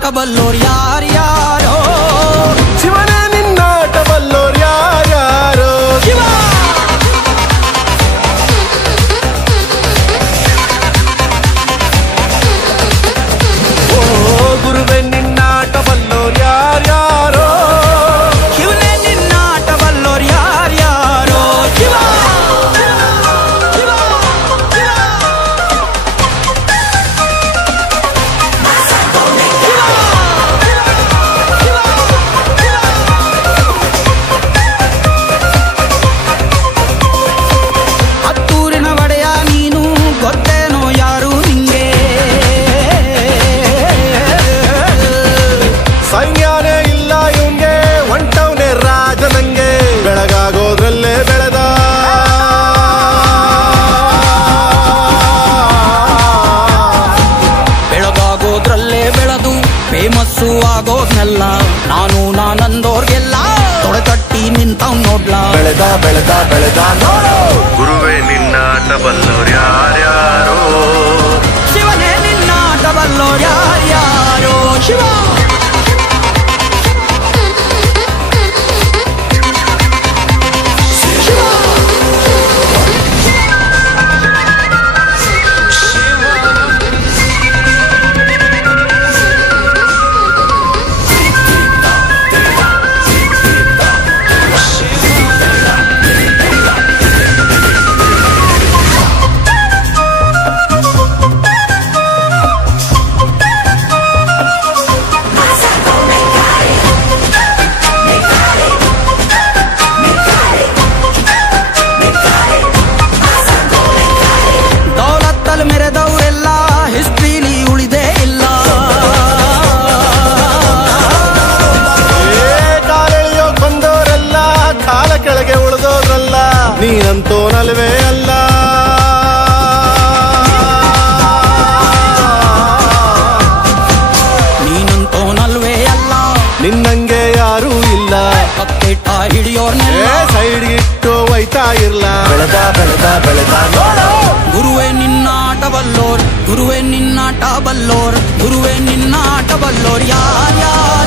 ನಿನ್ನಾಟ ಬಲ್ಲೋರ್ ಯಾರ್ಯಾರೋ ಶಿವನೇ ನಿನ್ನಾಟ ಬಲ್ಲೋರ್ ಯಾರ್ಯಾರೋ ಶಿವ ಗುರುವೆ ನಿನ್ನಾಟ ಬಲ್ಲೋರ್ ಯಾರ್ಯಾರೋ ಶಿವನೇ ನಿನ್ನಾಟ ಬಲ್ಲೋರ್ ಯಾರ್ಯಾರೋ ಶಿವ ಹತ್ತೂರಿನ ಒಡೆಯ ನೀನು ಗೊತ್ತೇನೋ ಯಾರು ನಿಂಗೆ ಸೈನ್ಯಾನೇ ಇಲ್ಲ ಇವಂಗೆ ಒಂಟವನೇ ರಾಜ ನಂಗೆ ಬೆಳಗಾಗೋದ್ರಲ್ಲೇ ಬೆಳೆದ ಬೆಳಗಾಗೋದ್ರಲ್ಲೇ ಬೆಳೆದು ಫೇಮಸ್ಸು ಆಗೋದ್ನೆಲ್ಲ ನಾನಂದೋರ್ಗೆಲ್ಲ ತೊಡೆತಟ್ಟಿ ನಿಂತವ್ ನೋಡ್ಲಾ ಬೆಳೆದ ಬೆಳೆದ ಬೆಳೆದ ನೋಡು ಗುರುವೇ ನಿನ್ನಾಟ ಬಲ್ಲೋರ್ ಯಾರ್ಯಾರೋ ಶಿವನೇ ನಿನ್ನಾಟ ಬಲ್ಲೋರ್ ಯಾರ್ಯಾರೋ ಶಿವ ದೌಲತ್ತಲ್ಲಿ ಮೆರೆದವರೆಲ್ಲ ಹಿಸ್ಟ್ರಿಲಿ ಉಳಿದೇ ಇಲ್ಲ ಕಾಲೆಳೆಯೋಕ್ ಬಂದವರೆಲ್ಲ ಕಾಲ ಕೆಳಗೆ ಉಳಿದೋದ್ರಲ್ಲ ನೀನಂತೋನಲ್ವೇ ಅಲ್ಲ ನೀನಂತೋನಲ್ವೇ ಅಲ್ಲ ನಿನ್ನಂಗೆ ಯಾರೂ ಇಲ್ಲ ಕತ್ತೆಟ ಹಿಡಿಯೋರ್ನೆಲ್ಲ ಸೈಡ್ ಇಟ್ಟು ಒಯ್ತಾ ಇರ್ಲ ಬೆಳೆದ ಬೆಳೆದ ಬೆಳೆದ ನೋಡು ಗುರುವೇ ನಿನ್ನಾಟ ಬಲ್ಲೋರ್ ಗುರುವೇ ನಿನ್ನಾಟ ಬಲ್ಲೋರ್ ಗುರುವೇ ನಿನ್ನಾಟ ಬಲ್ಲೋರ್ ಯಾರ್ಯಾರೋ